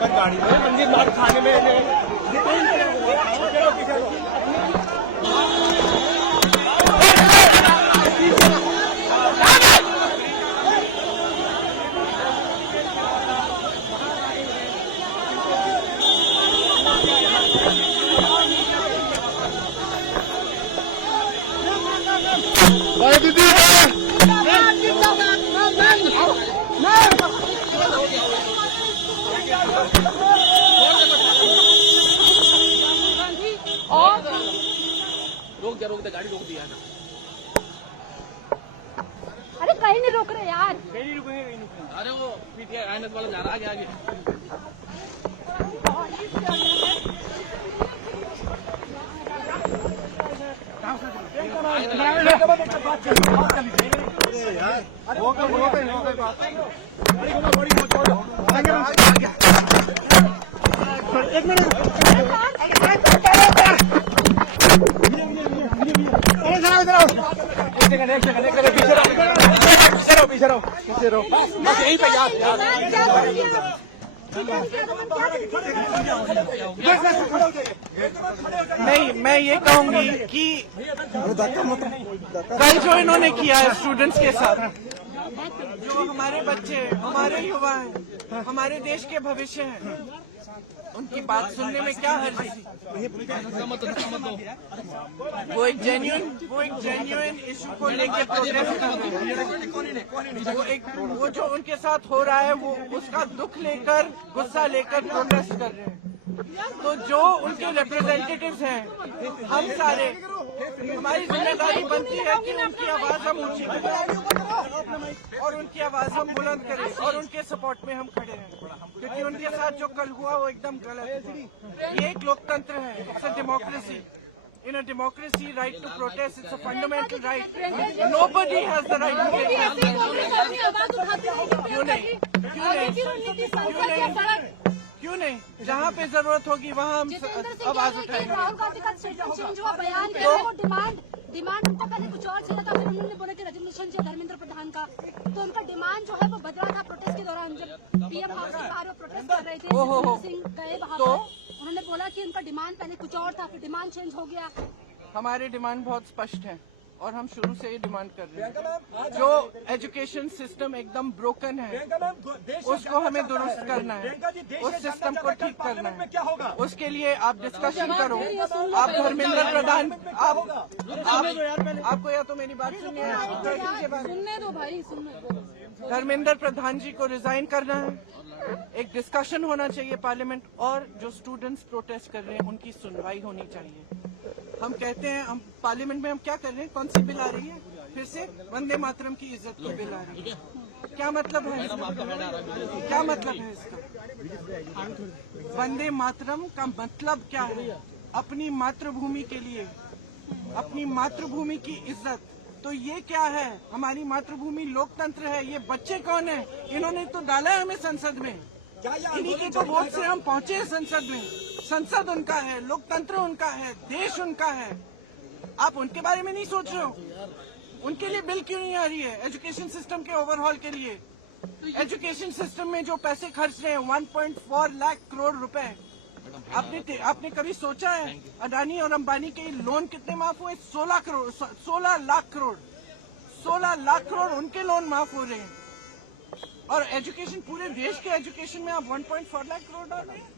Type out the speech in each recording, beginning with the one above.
पर गाड़ी में मंदिर मार खाने में रोक दे, गाड़ी रोक दिया ना। अरे कहीं नहीं रोक रहे यार, कहीं नहीं रुकेंगे, कहीं नहीं रुकेंगे। अरे वो पीटीआई आईएनएस वाला जा रहा है आगे। एक मिनट पीछे रहो बस यहीं पे याद नहीं, मैं ये कहूंगी कि कल जो इन्होंने किया है स्टूडेंट्स के साथ, जो हमारे बच्चे, हमारे युवा हैं, हमारे देश के भविष्य हैं, उनकी बात सुनने में क्या हर्ज थी? वो एक जेन्युइन इशू को लेके प्रोटेस्ट कर रहे हैं। वो जो उनके साथ हो रहा है वो उसका दुख लेकर, गुस्सा लेकर प्रोटेस्ट कर रहे हैं। तो जो उनके रिप्रेजेंटेटिव्स हैं, हम सारे, हमारी जिम्मेदारी बनती है कि उनकी आवाज हम ऊंची करें और उनकी आवाज हम बुलंद करें और उनके सपोर्ट में हम खड़े रहें, क्योंकि उनके साथ जो कल हुआ वो एकदम गलत है। ये एक लोकतंत्र है, it's a democracy. In a democracy, right to protest, it's a fundamental right. Nobody has the right to protest. क्यों नहीं? जहाँ पे जरूरत होगी वहाँ हम आवाज उठाएंगे। राहुल गांधी का चेंज हुआ बयान क्या है? वो डिमांड उनको पहले कुछ और चाहिए था, फिर उन्होंने बोला कि रेजोल्यूशन चाहिए धर्मेंद्र प्रधान का, तो उनका डिमांड जो है वो बदला था प्रोटेस्ट के दौरान, जब पीएम हाउस के बाहर प्रोटेस्ट कर रहे थे सिंह गए वहाँ पर, उन्होंने बोला कि उनका डिमांड पहले कुछ और था, फिर डिमांड चेंज हो गया। हमारे डिमांड बहुत स्पष्ट है और हम शुरू से ये डिमांड कर रहे हैं। जो एजुकेशन सिस्टम एकदम ब्रोकन है उसको हमें दुरुस्त करना है, उस सिस्टम को ठीक करना है। उसके लिए आप डिस्कशन करो। आप धर्मेंद्र प्रधान, आपको या तो मेरी बात सुननी है, सुनने दो भाई, सुनने दो। धर्मेंद्र प्रधान जी को रिजाइन करना है, एक डिस्कशन होना चाहिए पार्लियामेंट, और जो स्टूडेंट्स प्रोटेस्ट कर रहे हैं उनकी सुनवाई होनी चाहिए। हम कहते हैं, हम पार्लियामेंट में हम क्या कर रहे हैं? कौन सी बिल आ रही है? फिर से वंदे मातरम की इज्जत की बिल आ रही है। क्या मतलब है इसका? क्या मतलब है इसका? वंदे मातरम का मतलब क्या है? अपनी मातृभूमि के लिए, अपनी मातृभूमि की इज्जत। तो ये क्या है? हमारी मातृभूमि लोकतंत्र है। ये बच्चे कौन है? इन्होंने तो डाला है हमें संसद में, इन्हीं के तो वोट से हम पहुंचे हैं संसद में। संसद उनका है, लोकतंत्र उनका है, देश उनका है। आप उनके बारे में नहीं सोच रहे हो? उनके लिए बिल क्यों नहीं आ रही है? एजुकेशन सिस्टम के ओवरहॉल के लिए, एजुकेशन सिस्टम में जो पैसे खर्च रहे हैं 1.4 लाख करोड़ रुपए, आपने कभी सोचा है अडानी और अंबानी के लोन कितने माफ हुए? 16 लाख करोड़ उनके लोन माफ हो रहे हैं। और एजुकेशन, पूरे देश के एजुकेशन में आप 1.4 लाख करोड़ डाल रहे हैं।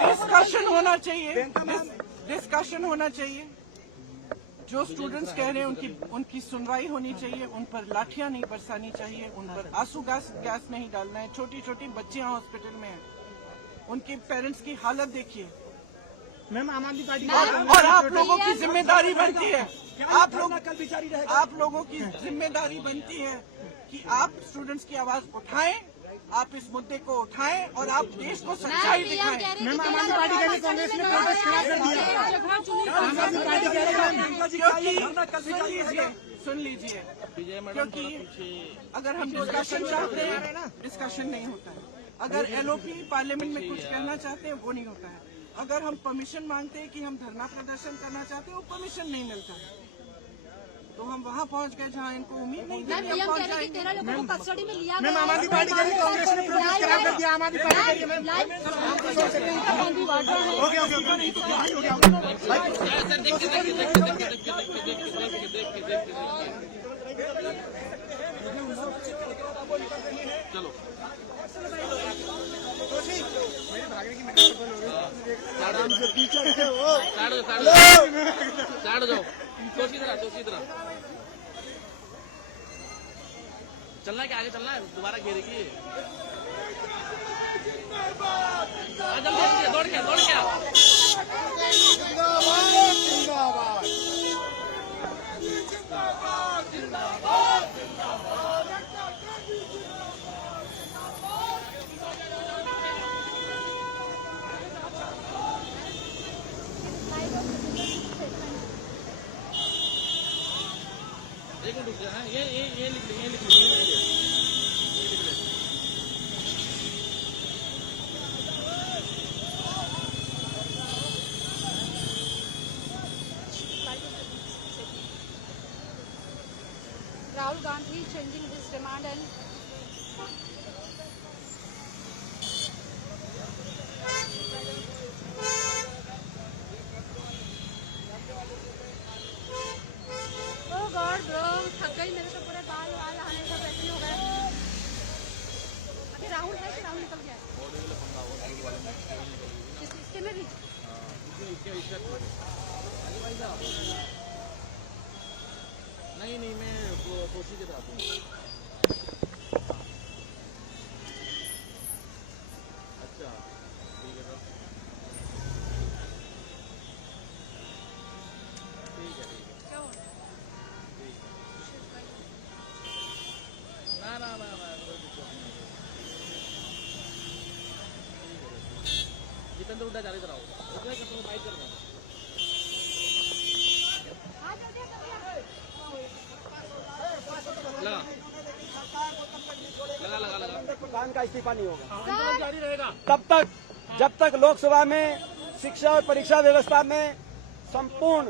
डिस्कशन होना चाहिए, डिस्कशन होना चाहिए। जो स्टूडेंट्स कह रहे हैं उनकी सुनवाई होनी चाहिए, उन पर लाठियां नहीं बरसानी चाहिए, उन पर आंसू गैस नहीं डालना है। छोटी छोटी बच्चियां हॉस्पिटल में हैं, उनके पेरेंट्स की हालत देखिए। मैम, आम आदमी पार्टी और आप लोगों की जिम्मेदारी बनती है, आप लोगों की जिम्मेदारी बनती है कि आप स्टूडेंट्स की आवाज उठाएं, आप इस मुद्दे को उठाएं और आप देश को सच्चाई दिखाएं। मैम, आम आदमी पार्टी कह रही कांग्रेस ने प्रोटेस्ट खड़ा कर दिया। आम आदमी पार्टी कह रही है, सुन लीजिए, क्योंकि अगर हम डिस्कशन चाहते हैं, डिस्कशन नहीं होता है। अगर एलओपी पार्लियामेंट में कुछ कहना चाहते हैं, वो नहीं होता है। अगर हम परमिशन मांगते हैं कि हम धरना प्रदर्शन करना चाहते हैं, वो परमिशन नहीं मिलता है। तो हम वहाँ पहुँच गए जहाँ इनको उम्मीद नहीं थी मैम कि पीएम हम कह पहुँच रहे हैं कि 13 जाएंगे। लोगों को कस्टडी में लिया मैम गया आम आदमी पार्टी के लिए कांग्रेस ने प्रोटेस्ट करार कर दिया। आम आदमी पार्टी के लिए मैम ओके ओके ओके हो गया चलो आराम से टीचर है वो साइड जाओ जोशी तरह चलना है क्या आगे चलना है दोबारा घेरेगी जल्दी दौड़ क्या जिंदाबाद जिंदाबाद एक मिनट रुक जा ये लिख ले Rahul Gandhi changing this demand and oh God bro थक गई मेरे तो पूरे बाल आने सब ऐसे हो गए। अभी राहुल है कि राहुल निकल गया है? इसके में भी नहीं मैं कोशिश के साथ हूँ अच्छा ठीक है सर ठीक है क्या हो ना कोई दिक्कत नहीं जितेंद्र उड्डा जारी कराओ बाइक कर रहा हूँ लगा प्रधान का इस्तीफा नहीं होगा आंदोलन जारी रहेगा तब तक जब तक लोकसभा में शिक्षा और परीक्षा व्यवस्था में संपूर्ण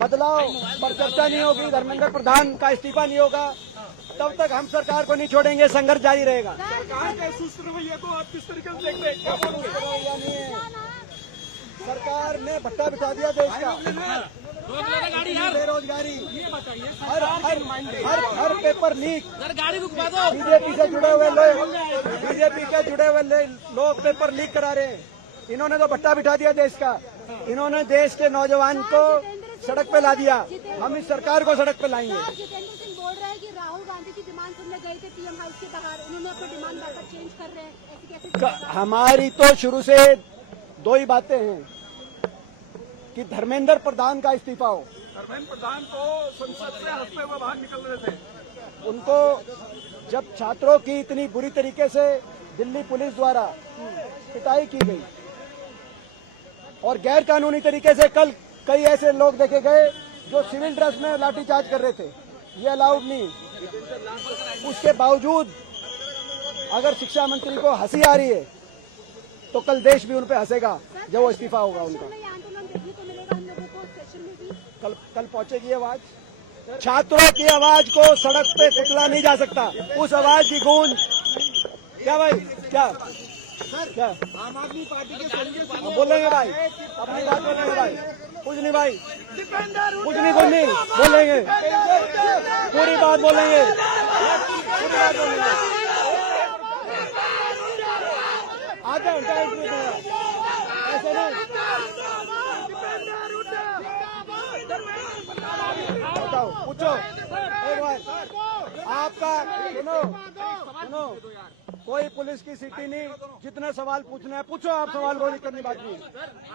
बदलाव पर चर्चा नहीं होगी, धर्मेंद्र प्रधान का इस्तीफा नहीं होगा, तब तक हम सरकार को नहीं छोड़ेंगे, संघर्ष जारी रहेगा। सरकार के सुस्त रवैये को आप किस तरीके से देखते हैं? क्या बोलोगे? सरकार ने भट्टा बिठा दिया देश का, बेरोजगारी, हर पेपर लीक, गाड़ी रुकवा दो बीजेपी से जुड़े हुए लोग, बीजेपी के जुड़े हुए लोग पेपर लीक करा रहे हैं। इन्होंने तो भट्टा बिठा दिया देश का, इन्होंने देश के नौजवान को सड़क पे ला दिया, हम इस सरकार को सड़क पे लाएंगे। जितेंद्र सिंह बोल रहे हैं कि राहुल गांधी की डिमांड सुनने गए थे पीएम हाउस के बाहर, उन्होंने अपनी डिमांड बार चेंज कर रहे हैं, ऐसी कैसे? हमारी तो शुरू से दो ही बातें हैं कि धर्मेंद्र प्रधान का इस्तीफा हो। धर्मेंद्र प्रधान को संसद से हंसते हुए बाहर निकल रहे थे। उनको जब छात्रों की इतनी बुरी तरीके से दिल्ली पुलिस द्वारा पिटाई की गई और गैर कानूनी तरीके से कल कई ऐसे लोग देखे गए जो सिविल ड्रेस में लाठीचार्ज कर रहे थे, ये अलाउड नहीं। उसके बावजूद अगर शिक्षा मंत्री को हंसी आ रही है तो कल देश भी उन पे हंसेगा जब वो इस्तीफा होगा उनका। आंदोलन देखने को मिलेगा हम लोगों को सेशन में भी। कल पहुंचेगी आवाज, छात्रों की आवाज को सड़क पे कुचला नहीं जा सकता, उस आवाज की गूंज। क्या भाई क्या क्या आम आदमी पार्टी के संजय बोलेंगे भाई, अपनी बात बोलेंगे भाई, कुछ नहीं भाई, कुछ नहीं बोलेंगे, पूरी बात बोलेंगे, पूरी बात बोलेंगे। आधा घंटा ऐसे नहीं बताओ, पूछो एक बार। आपका सुनो, कोई पुलिस की सीटी नहीं, जितने सवाल पूछना है पूछो, आप सवाल को करनी बात नहीं।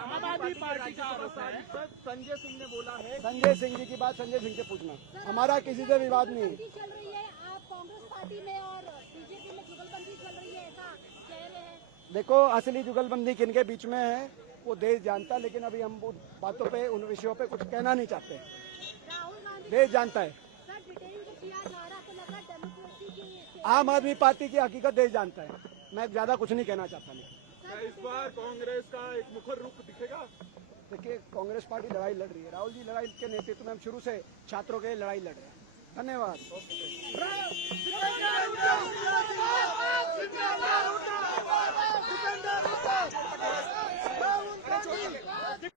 आम आदमी पार्टी का आरोप है, संजय सिंह ने बोला है। संजय सिंह जी की बात संजय सिंह से पूछना, हमारा किसी से विवाद नहीं है। चल रही है, आप कांग्रेस पार्टी में और बीजेपी में जुगलबंदी चल रही है, ऐसा कह रहे हैं। देखो असली जुगलबंदी किनके बीच में है वो देश जानता है, लेकिन अभी हम उन बातों पे, उन विषयों पे कुछ कहना नहीं चाहते। राहुल गांधी देश जानता है, सर डिटेन जो किया जा रहा तो लगा डेमोक्रेसी की आम आदमी पार्टी की हकीकत देश जानता है। मैं ज्यादा कुछ नहीं कहना चाहता। नहीं, क्या इस बार कांग्रेस का एक मुखर रूप दिखेगा? देखिए, कांग्रेस पार्टी लड़ाई लड़ रही है। राहुल जी लड़ाई के नेतृत्व में हम शुरू से छात्रों के लिए लड़ाई लड़ रहे हैं। धन्यवाद।